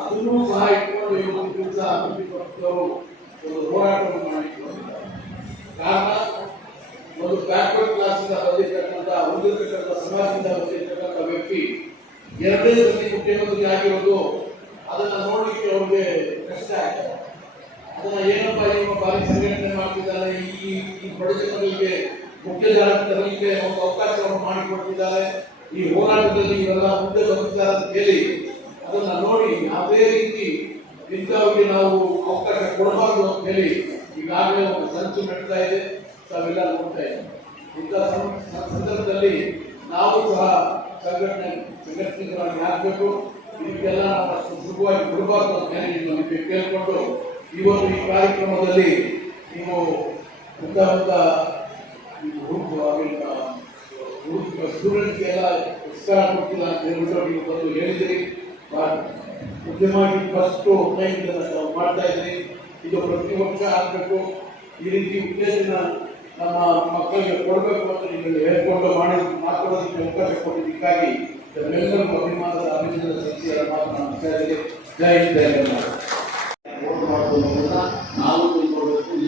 ಅದನ್ನೂ ಸಹ ಇಟ್ಕೊಂಡು ಇವತ್ತು ದಿವಸ ಅಭಿವೃದ್ಧಿ ಪಕ್ಷದವರು ಒಂದು ಹೋರಾಟವನ್ನು ಮಾಡಿಕೊಂಡಿದ್ದಾರೆ ಕಾರಣ ಒಂದು ಬ್ಯಾಕ್ವರ್ಡ್ ಕ್ಲಾಸಿಂದ ಉಳಿದಿರ್ತಕ್ಕಂಥ ಸಮಾಜದಿಂದ ಬಂದಿರತಕ್ಕಂಥ ವ್ಯಕ್ತಿ ಎರಡನೇ ಸತಿ ಆಗಿರೋದು ಅದನ್ನ ನೋಡಲಿಕ್ಕೆ ಕಷ್ಟ ಆಗ್ತದೆ ಅದನ್ನ ಏನಪ್ಪ ಇವ ಬಾರಿ ಸಂಘಟನೆ ಮಾಡ್ತಿದ್ದಾರೆ ಈ ಈ ಬಡ ಜನರಿಗೆ ಮುಖ್ಯ ಒಂದು ಅವಕಾಶವನ್ನು ಮಾಡಿಕೊಡ್ತಿದ್ದಾರೆ. ಈ ಹೋರಾಟದಲ್ಲಿ ಇವೆಲ್ಲ ಮುಂದೆ ಬರುತ್ತಾರೆ ಅಂತ ಹೇಳಿ ಅದನ್ನ ನೋಡಿ ಯಾವುದೇ ರೀತಿ ಇಂಥವ್ರಿಗೆ ನಾವು ಅವಕಾಶ ಕೊಡಬಾರ್ದು ಅಂತ ಹೇಳಿ ಈಗಾಗಲೇ ಒಂದು ಸಂಚು ನಡೀತಾ ಇದೆ. ತಾವೆಲ್ಲ ನೋಡ್ತಾ ಇದ್ದೀವಿ ಇಂಥ ಸಂದರ್ಭದಲ್ಲಿ ನಾವು ಸಹ ಸಂಘಟನೆ ಸಂಘಟನೆಗಳಾಗಿ ಆಗಬೇಕು ಇದಕ್ಕೆಲ್ಲ ನಾವು ಸುಲಭವಾಗಿ ಕೊಡಬಾರ್ದು ಅಂತ ಹೇಳಿ ನಿಮಗೆ ಕೇಳಿಕೊಂಡು ಇವತ್ತು ಈ ಕಾರ್ಯಕ್ರಮದಲ್ಲಿ ನೀವು ಮುಂದಾದ ಸ್ಟೂಡೆಂಟ್ಗೆಲ್ಲ ಉತ್ಸಾಹ ಕೊಡ್ತಿಲ್ಲ ಅಂತ ಹೇಳ್ಬಿಟ್ಟು ನೀವು ಬಂದು ಹೇಳಿದಿರಿ. ಮುಖ್ಯವಾಗಿ ಫಸ್ಟ್ ನಾವು ಮಾಡ್ತಾ ಇದ್ರಿ ಇದು ಪ್ರತಿ ವರ್ಷ ಆಗಬೇಕು. ಈ ರೀತಿ ಉದ್ದೇಶನ ನಮ್ಮ ಮಕ್ಕಳಿಗೆ ಕೊಡಬೇಕು ಅಂತ ನಿಮಗೆ ಹೇಳ್ಕೊಂಡು ಮಾಡಿ ಮಾತಾಡೋದಕ್ಕೆ ಅವಕಾಶ ಕೊಟ್ಟಿದ್ದಕ್ಕಾಗಿ ನಮ್ಮೆಲ್ಲರಿಗೂ ಅಭಿಮಾನದ ಅಭಿನಂದನ ಸಂಖ್ಯೆಯ ಮಾತು ನಾನು ಇದ್ದೀನಿ. ಜೈ ಜೈ ನಾವು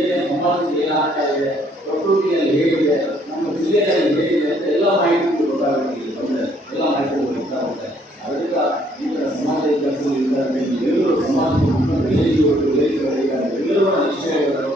ಏನೇ ಸಮಾಜದಲ್ಲಿ ಏನಾಗ್ತಾ ಇದೆ, ಪ್ರಕೃತಿಯಲ್ಲಿ ಹೇಗಿದೆ, ನಮ್ಮ ಜಿಲ್ಲೆಯಲ್ಲಿ ಹೇಗಿದೆ ಅಂತ ಮಾಹಿತಿ ಗೊತ್ತಾಗುತ್ತೆ ಇಲ್ಲಿ ಬಂದ್ರೆ ಎಲ್ಲ ಮಾಹಿತಿ ಗೊತ್ತಾಗುತ್ತೆ ಅದಕ್ಕೆ ಈ ಸಮಾಜ ಕೆಲಸಗಳಿಂದ ಎಲ್ಲರೂ ಸಮಾಜದ ಮುಖಂಡರು ಇದೆ. ಎಲ್ಲರೂ ನಿಶ್ಚಯಗಳು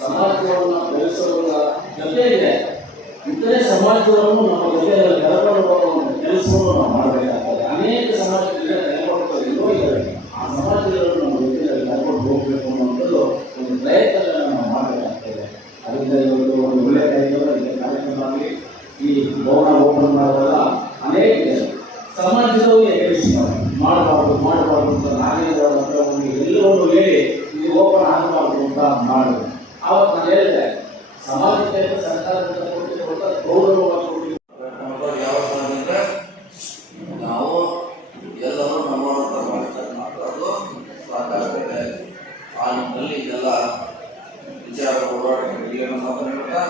ಸಮಾಜವನ್ನು ಬೆಳೆಸೋದ್ರ ಜೊತೆಗೆ ಇತರೆ ಸಮಾಜವನ್ನು ನಮ್ಮ ಹೋಗುವ ಒಂದು ಕೆಲಸವನ್ನು ನಾವು ಮಾಡಬೇಕಾಗ್ತದೆ ಅನೇಕ ಸಮಾಜದಲ್ಲಿ ಕರ್ಕೊಂಡು ಎಲ್ಲೋ ಇದ್ದಾರೆ ಆ ಸಮಾಜಗಳನ್ನು ನಮ್ಮ ಜೊತೆಯಲ್ಲಿ ಕರ್ಕೊಂಡು ಹೋಗಬೇಕು ಅನ್ನೋದು ಒಂದು ಪ್ರಯತ್ನಗಳನ್ನು ನಾವು ಮಾಡಬೇಕಾಗ್ತದೆ ಅದರಿಂದ ಇವತ್ತು ಒಂದು ಒಳ್ಳೆಯ ಕಾರ್ಯಕ್ರಮ ಆಗಲಿ ಈ ಭವನ ಓಪನ್ ಮಾಡುವಾಗ ಅನೇಕ ಸಮಾಜದವರು ಎಕಡಿಸಿ ಮಾಡಬಾರ್ದು ಮಾಡಬಾರ್ದು ಅಂತ ನಾನೇ ಎಲ್ಲವನ್ನು ಹೇಳಿ ಇದು ಓಪನ್ ಆಗಬಾರ್ದು ಅಂತ ಮಾಡಿದೆ ಆವತ್ತು ನಾನು ಹೇಳಿದೆ ಸಮಾಜಕ್ಕೆ ಸರ್ಕಾರದಿಂದ ಕೊಟ್ಟಿರುವಂಥ ಗೌರವವನ್ನು ಕೊಟ್ಟಿದ್ದು ಯಾವ ಅಂದ್ರೆ ನಾವು ಎಲ್ಲರೂ ನಮ್ಮಂತ ಮಾಡ್ತಾರೆ ಮಾತಾಡೋದು ಸಾಕಾಗ್ತದೆ ಆ ನಿಟ್ಟಿನಲ್ಲಿ ಇದೆಲ್ಲ ವಿಚಾರ ಹೋರಾಟಗಳಿಗೆ ಮಾತನಾಡುತ್ತಾ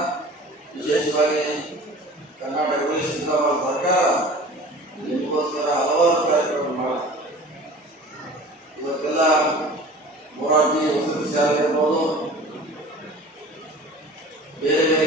ವಿಶೇಷವಾಗಿ ಕರ್ನಾಟಕ ಉಳಿಸಿದ ಸರ್ಕಾರ ಇದಕ್ಕೋಸ್ಕರ ಹಲವಾರು ಕಾರ್ಯಕ್ರಮ ಮಾಡ ಇವತ್ತೆಲ್ಲ ಮೊರಾರ್ಜಿ ವಸತಿ ಶಾಲೆ ಇರ್ಬೋದು ಬೇರೆ ಬೇರೆ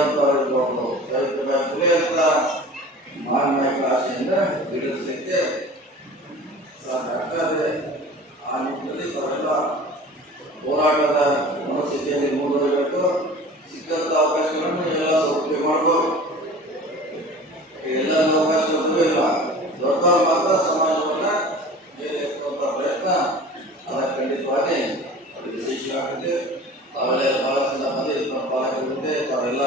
ಅಂತ ಹೇಳಿಕೊಂಡು ರೈತರ ಕುರಿಯಂತ ಮಾನ್ಯ ಭಾಷೆಯಿಂದ ಬಿಡಿಸಲಿಕ್ಕೆ ಸಾಕಾಗದೆ ಆ ನಿಟ್ಟಿನಲ್ಲಿ ಹೋರಾಟದ ಎಲ್ಲ ಸೌಕರ್ಯ ಮಾಡಬೇಕು ಎಲ್ಲ ಅವಕಾಶ ಇಲ್ಲ. ದೊಡ್ಡವರು ಮಾತ್ರ ಸಮಾಜವನ್ನು ಪ್ರಯತ್ನ. ಅದಕ್ಕೆ ಖಂಡಿತವಾಗಿ ವಿಶೇಷವಾಗುತ್ತೆ ತಾವೆಲ್ಲ ಪಾಲಕರಿರುತ್ತೆ ತಾವೆಲ್ಲ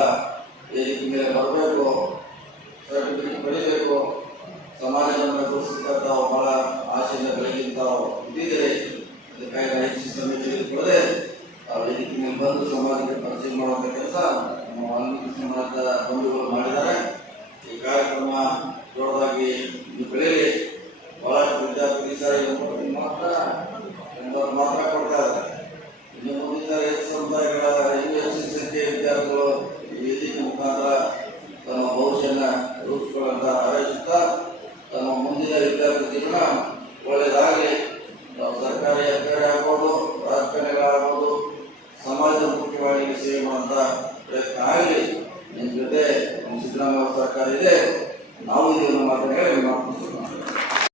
ವೇದಿಕೆ ಮೇಲೆ ಬರಬೇಕು ಸರ್ಟಿಫಿಕೇಟ್ ಪಡಿಬೇಕು